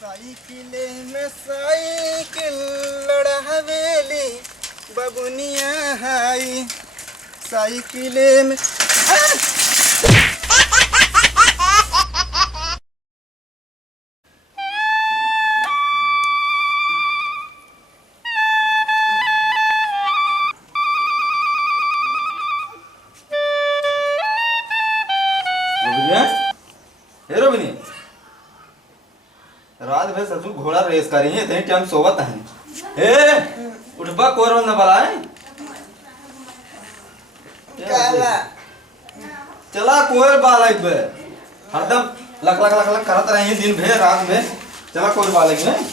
साइकिले में साइकिल लड़ा हवेली बबुनिया हाई साइकिले में रात भर ससुर घोड़ा रेस कर रही है इतने टाइम सोवत है ए उठबा कोरवन न बलाए चला कोर बाल एक बे हरदम लक लक लक लक करत रही दिन भर रात में चला कोर बाल एक में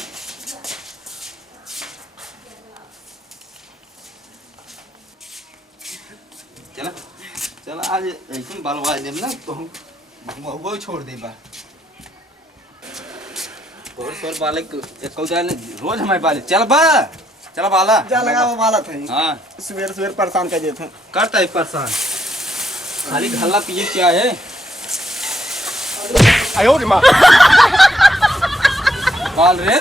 चला चला आज ऐसे बाल वाल देम ना तो हम छोड़ दे बा और सर बालक एक कौदा ने रोज हमारे बाले चल बा चला बाला जा लगा वो वाला था हां सवेर सवेर परेशान कर देते करता है परेशान खाली घल्ला पिए क्या है आयो रे मां बाल रे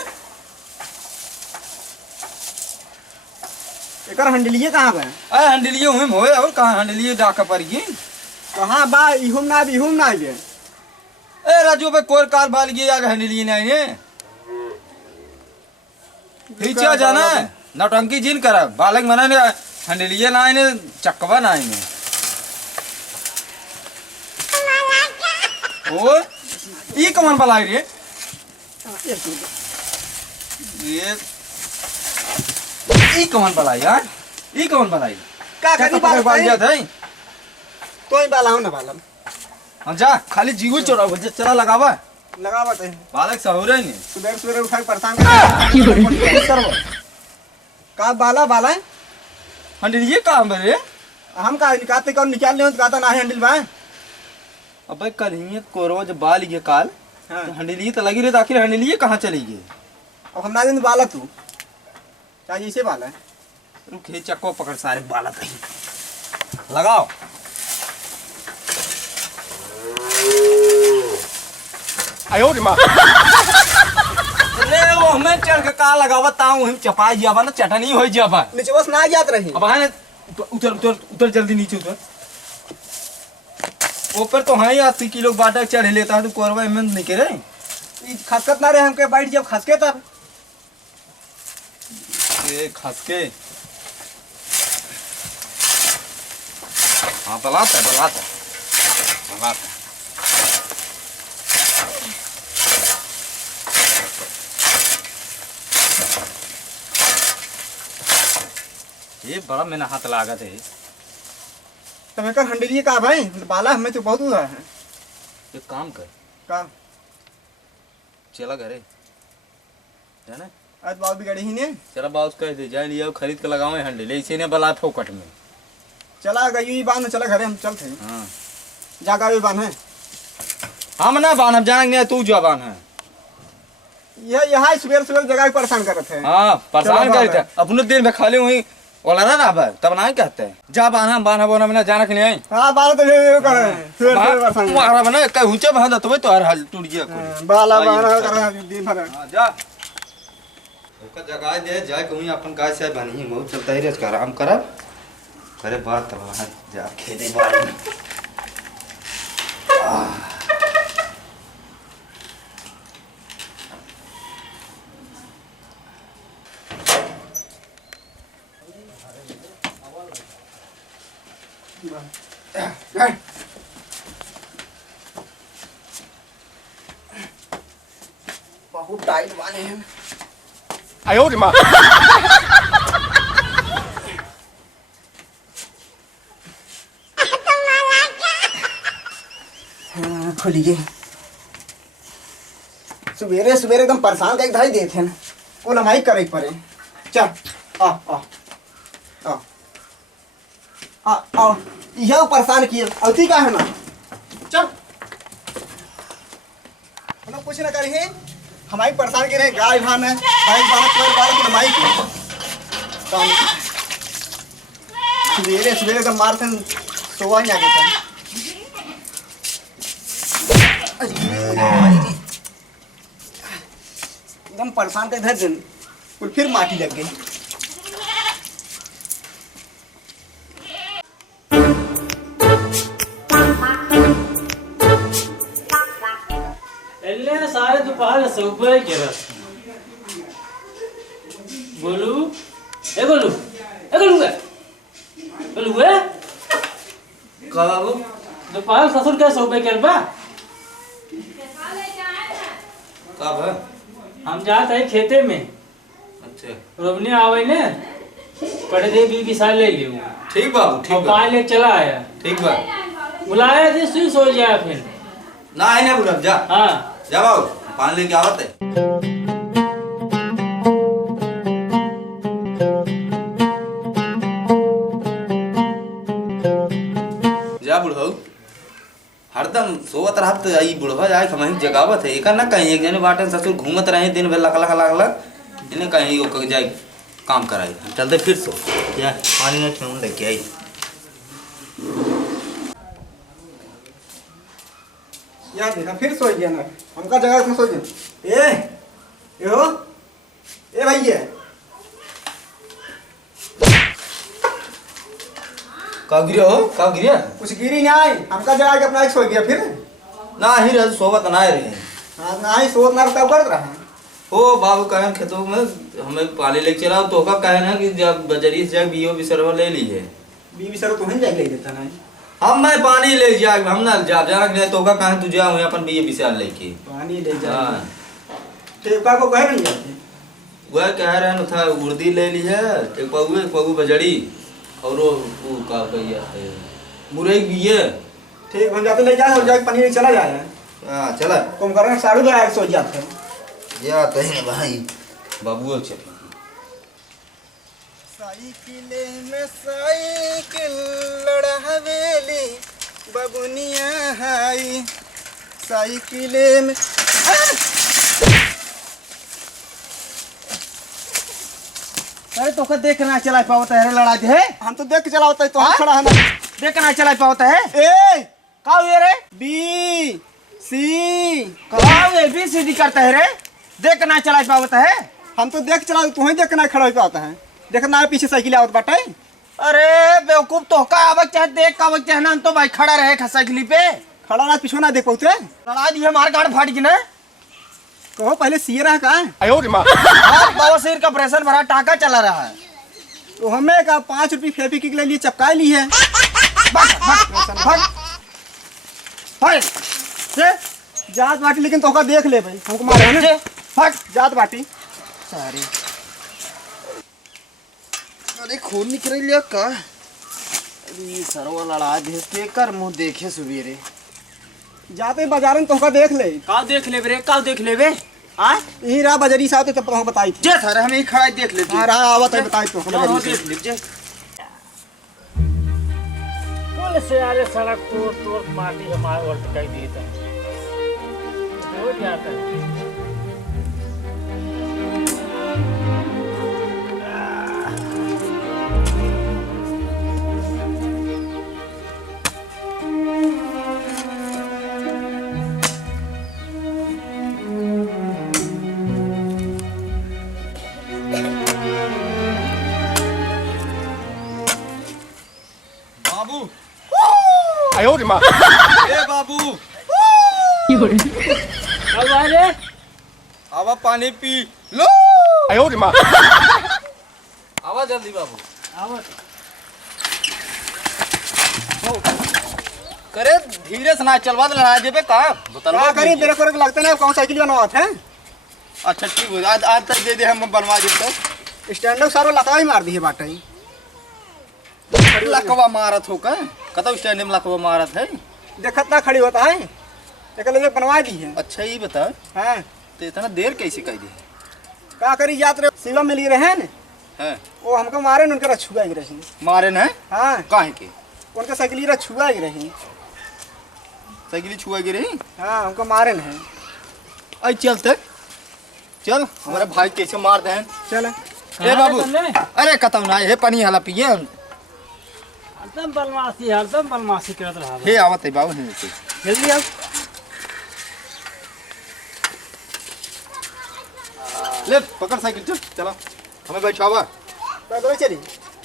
एकर हंडलिए कहां बा आ हंडलिए हुए होए और कहां हंडलिए डाका पर गई कहां बा इहुम ना बे ए राजू भाई कोर कार बाल गई आज हंडलिए नहीं ने पीछे जाना नौटंकी जिन कर बालक मना ने हंडलिए ना ने चक्कवा ना ने ओ ई कमन बलाई रे ये ई कमन बलाई यार ई कमन बलाई का करी बाल जात है तो ही बाला हो ना बालम हम जा खाली जीव चोरा बोल चला लगावा लगावत है बालक सहुरे नहीं सवेर सवेर उठा के परेशान कर का बाला बाला हंडिल ये काम रे हम का निकालते कौन निकाल ले कहता ना हैंडल बा अबे कल ही कोरवा जब बाल ये काल हां तो हंडिल ये तो लगी रे आखिर हंडिल ये कहां चली गई अब हम ना दिन बाला तू चाहिए इसे बाला रुक हे चक्को पकड़ सारे बाला कहीं लगाओ आयो रे मां रे वो हमें चढ़ के का लगावा ताऊ हम चपाई जावा ना चटनी हो जावा नीचे बस ना जात रही अब है उतर उतर उतर जल्दी नीचे उतर ऊपर तो है 80 किलो बाटा चढ़ लेता है तो कोरवा में नहीं करे खसकत ना रे हमके बैठ जब खसके तब ये खसके हाँ बलाता ये बड़ा मैंने हाथ लागत है तो मैं कर हंडलिए का भाई बाला हमें तो बहुत हुआ है एक काम कर का चला घरे जाना आज बाल बिगड़ी ही ने चला बाउस कह दे जाए लिया खरीद के लगावे हंडे ले इसे ने बला फोकट में चला गई बांध चला घरे हम चलते हैं हां जागा भी बांध है हम ना बांध हम जानेंगे नहीं तू जवान है ये यहाँ सवेर सवेर जगह परेशान करते हैं हां परेशान करते अपने दिन में खाली वही वाला ना रहा तब ना कहते हैं जा बांधा बोना मैंने जाना कि नहीं हां बाल तो ये कर रहे हैं सवेर सवेर परेशान मारा बना कहीं ऊंचे बांधा तो तो हर हाल टूट गया बाला बांधा कर रहा है दिन भर हां जा ओका जगह दे जाए कहीं अपन गाय से बनी बहुत चलता ही रेस आराम करब करे बात तो वहां जा खेले बाल बहुत टाइट वाले हैं आयो रे मां खुली गई सवेरे सवेरे एकदम परेशान का एक धाई देते हैं को लम्हाई करे पड़े चल आ आ आ आ आ यह परेशान किए अवती का है ना चल हम कुछ ना करें हमारी परेशान के रहे गाय भान है भाई बालक की लम्हाई सवेरे सवेरे एकदम मारते सोवा नहीं आगे एकदम परेशान कर धर दिन कुल फिर माटी लग गई। एल्ले सारे दोपहर सुबह के रस गोलू ए गोलू ए गोलू है गोलू है का बाबू दोपहर ससुर के सुबह के बा कब है? हम जाते हैं खेते में अच्छा रोबने आवे ने पढ़े दे 20 ले लियो ठीक बाबू और ठीक बा पाए ले चला आया ठीक बा बुलाया थे सुई सो जाया फिर ना आई ना बुढ़ा जा हाँ जा बाबू पानी लेके आवत है। जा बुढ़ऊ हरदम सोवत रहत आई बुढ़वा जाए कहीं जगावत है एकर ना कहीं एक जने बाटन ससुर घूमत रहे दिन भर लक लक लक लक इन्हें कहीं वो जाए काम कराई चलते फिर सो क्या पानी ना छून लेके आई। यार देखा फिर सो गया ना हमका जगह में सो गया। ए हो ए भैया कब गिरे हो कब गिरे कुछ गिरी नहीं आई हमका जगह के अपना एक सो गया फिर ना ही रह सोवत ना रहे हाँ ना ही सोच ना तब कर रहा है। ओ बाबू कहन खेतों में हमें पानी लेके चलाओ तो का कहना कि जब बजरी से बियो बिसरवा ले ली है बीवी सर तो जाके ले देता ना हम मैं पानी ले जा हम ना जा जा ले तो का कहन तू जा हुए अपन बियो बिसर लेके पानी ले जा हां टेपका को कह नहीं जाते वह कह रहे न था उर्दी ले ली है एक पगु बजड़ी और वो का कहिया है मुरई बिये ठीक बन जाते ले जा और जाके पनीर चला जाए। हां चला तुम करना साड़ू लगा के सो जाते या तही भाई बाबू चल साइकिले में साइकिल लड़ा हवेली बबुनिया हाई साइकिले में अरे तो का देख ना चला पावता है लड़ा दे हम तो देख के चला होता है तो हम खड़ा है ना देख ना चला पावता है। ए का ये रे बी सी का ये बी सी डी करता है रे देख ना चला पावता है। हम तो देख चला तू ही देख ना खड़ा हो पाता है देख ना पीछे साइकिल आवत बाटे। अरे बेवकूफ तो का आवत चाहे देख का आवत चाहे ना तो भाई खड़ा रहे साइकिल पे खड़ा ना पीछे ना देख पाते लड़ा दी हमार गाड़ फाट गई ना कहो पहले सीए रहा का आयो रे मां बाबा सिर का प्रेशर भरा टाका चला रहा है तो हमें का 5 रुपये फेविक्विक ले लिए चपका ली है जात बाटी लेकिन तो का देख ले भाई हमको मारे है ना फट जात बाटी सारी अरे खून निकल लिया का अरे सरवा लड़ा दे कर मुंह देखे सुबेरे जाते बाजार में तो का देख ले का देख ले रे का देख ले बे आ यही रहा बजरी साहब तो तब बताई थी जे सर हम ही खड़ा देख ले हां रहा आवत है बताई तो हां देख ले जे बोले से यार सड़क तोड़ माटी हमारे और दिखाई देता है हो जाता है। बाबू आयो रे मां ए बाबू अब आ रे आवा पानी पी लो आयो रे मां आवा जल्दी बाबू आवत करे धीरे से ना चलवा दे लड़ा देबे का क्या करी तेरे को लगता है कौन साइकिल बनवात है। अच्छा ठीक हो आज तक दे दे हम बनवा दे तो स्टैंड सारो लता ही मार दी है बाटे लकवा मारत हो का कतौ स्टैंड में लकवा मारत है देखत ना खड़ी होता है एक ले बनवा दी है। अच्छा ये बता हां तो इतना देर कैसे कर दी का करी जात रे शिवम मिल रहे हैं हैं वो हमको मारे न उनका छुआ ही रही। मारे न हां काहे के उनका साइकिल रा छुआ ही रही साइकिल छुआ गिरे हां हमको मारे न है आई चल चल हमारे भाई कैसे मार दे चल ए बाबू अरे खत्म ना हे पानी हला पिए हरदम बदमाशी करत रहा हे आवत है बाबू हे जल्दी आओ ले पकड़ साइकिल चल चला हमें बैठावा। पैदल चली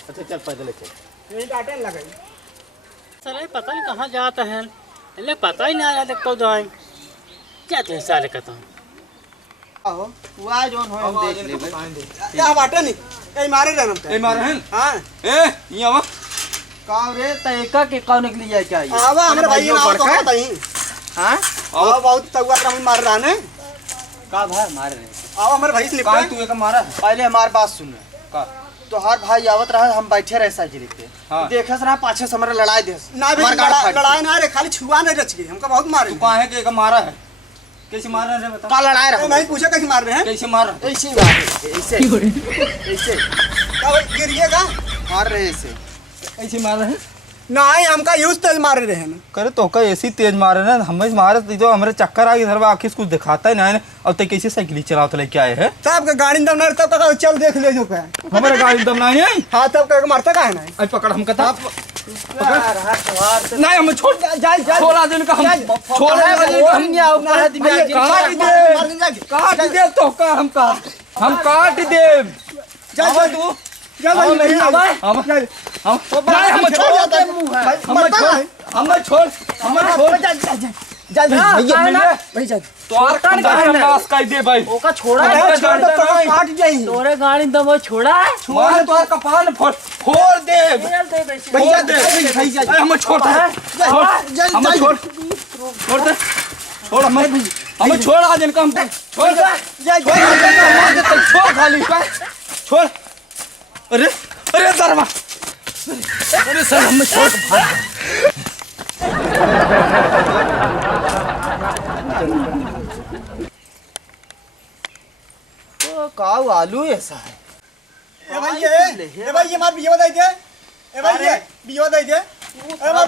अच्छा चल पैदल चल। यही डांटे लगे सर पता नहीं कहाँ जाता है, इन्हें पता ही नहीं आ रहा कब जाए। क्या थे साले कहता हूँ आहो वो आ जोन हो हम देख ले क्या बाटे नहीं कहीं मारे रहना ए मारे हैं हां ए यहाँ आवा। काव रे तैका के कौन निकली जाए क्या ये? आवा हमरे भाई ना तो पता ही हां आवा बहुत तगवा हम मार रहा ने का भाई मार रहे? आवा हमरे भाई से कहाँ निपटा तू एक मारा है? पहले हमार बात सुन। का तो हर भाई आवत रहा, हम बैठे रहे साइकिल पे। हाँ। देखस रहा पाछे से हमारे लड़ाई दे ना भी लड़ाई ना रे खाली छुआ नहीं रच गई हमका बहुत मारे तू कहाँ है कि एक मारा है? कैसे मार रहे हैं बता। का लड़ाई रहा नहीं पूछा कैसे मार रहे हैं कैसे मार रहे हैं? ऐसे ही मार रहे, ऐसे ऐसे क्या भाई गिरिएगा मार रहे ऐसे। कैसे मार रहे हैं? नहीं हमका यूज तेज मार रहे हैं करे तो का ऐसी तेज मारे ना हमें मारे तो हमारे चक्कर आ गई इधर आखिर कुछ दिखाता ही नहीं। अब तक कैसे साइकिल चलाओ तो लेके आए हैं? तब का गाड़ी दम ना तब का चल देख ले जो का हमारे गाड़ी दम नहीं है। हां तब का मारता का है ना आज पकड़ हम कथा रहा तो नहीं हम छोड़ जा जा छोड़ा दिन का हम छोड़ा दिन का हम नहीं आओ ना दिमाग काट दे तो का हम काट दे जा जा तू जा भाई नहीं आवा हम नहीं हम छोड़ दे मुंह है हम छोड़ जा जा जा जा भाई जा तो और काट पास कर दे भाई ओका छोड़ा छोड़ दो तो काट जाई तोरे गाड़ी दम छोड़ा मार तो कपाल फोड़ दे भैया दे भाई जा हम छोड़ हम छोड़ दे छोड़ हम छोड़ आज इनका हम छोड़ जा छोड़ खाली छोड़। अरे अरे शर्मा अरे सर हम छोड़ तो काऊ आलू ऐसा है। ए भाई ये मार बिया दे दे ए भाई ये बिया दे दे ए मार